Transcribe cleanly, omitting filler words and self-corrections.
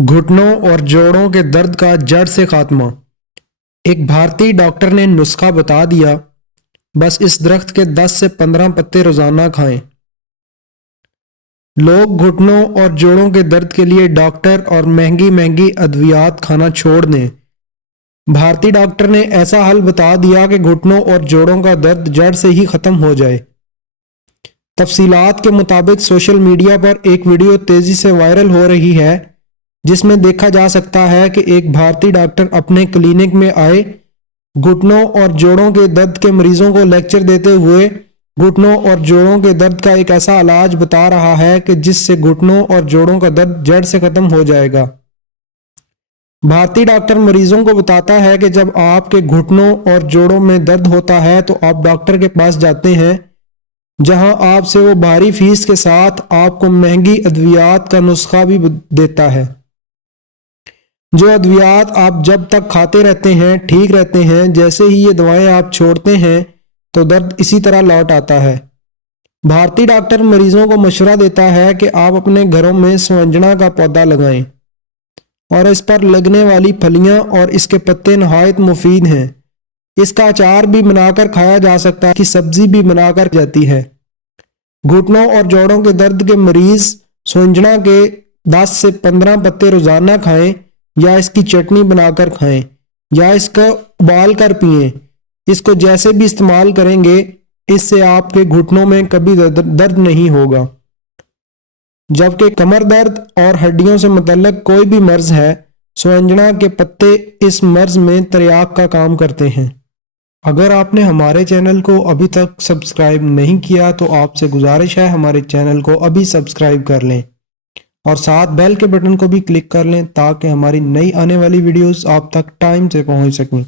घुटनों और जोड़ों के दर्द का जड़ से खात्मा। एक भारतीय डॉक्टर ने नुस्खा बता दिया, बस इस दरख्त के 10 से 15 पत्ते रोजाना खाएं। लोग घुटनों और जोड़ों के दर्द के लिए डॉक्टर और महंगी महंगी अद्वियात खाना छोड़ दें। भारतीय डॉक्टर ने ऐसा हल बता दिया कि घुटनों और जोड़ों का दर्द जड़ से ही खत्म हो जाए। तफसीलात के मुताबिक सोशल मीडिया पर एक वीडियो तेजी से वायरल हो रही है, जिसमें देखा जा सकता है कि एक भारतीय डॉक्टर अपने क्लिनिक में आए घुटनों और जोड़ों के दर्द के मरीजों को लेक्चर देते हुए घुटनों और जोड़ों के दर्द का एक ऐसा इलाज बता रहा है कि जिससे घुटनों और जोड़ों का दर्द जड़ से खत्म हो जाएगा। भारतीय डॉक्टर मरीजों को बताता है कि जब आपके घुटनों और जोड़ों में दर्द होता है तो आप डॉक्टर के पास जाते हैं, जहां आपसे वो भारी फीस के साथ आपको महंगी अद्वियात का नुस्खा भी देता है। जो अद्वियात आप जब तक खाते रहते हैं ठीक रहते हैं, जैसे ही ये दवाएं आप छोड़ते हैं तो दर्द इसी तरह लौट आता है। भारतीय डॉक्टर मरीजों को मशवरा देता है कि आप अपने घरों में स्वंजना का पौधा लगाएं और इस पर लगने वाली फलियां और इसके पत्ते नहायत मुफीद हैं। इसका अचार भी बनाकर खाया जा सकता है, कि सब्जी भी बनाकर जाती है। घुटनों और जोड़ों के दर्द के मरीज स्वंजना के 10 से 15 पत्ते रोजाना खाएं, या इसकी चटनी बनाकर खाएं, या इसका उबाल कर पिएं। इसको जैसे भी इस्तेमाल करेंगे, इससे आपके घुटनों में कभी दर्द नहीं होगा। जबकि कमर दर्द और हड्डियों से मुतल्लक कोई भी मर्ज है, स्वंजना के पत्ते इस मर्ज में तरियाक का काम करते हैं। अगर आपने हमारे चैनल को अभी तक सब्सक्राइब नहीं किया तो आपसे गुजारिश है हमारे चैनल को अभी सब्सक्राइब कर लें और साथ बेल के बटन को भी क्लिक कर लें, ताकि हमारी नई आने वाली वीडियोस आप तक टाइम से पहुंच सकें।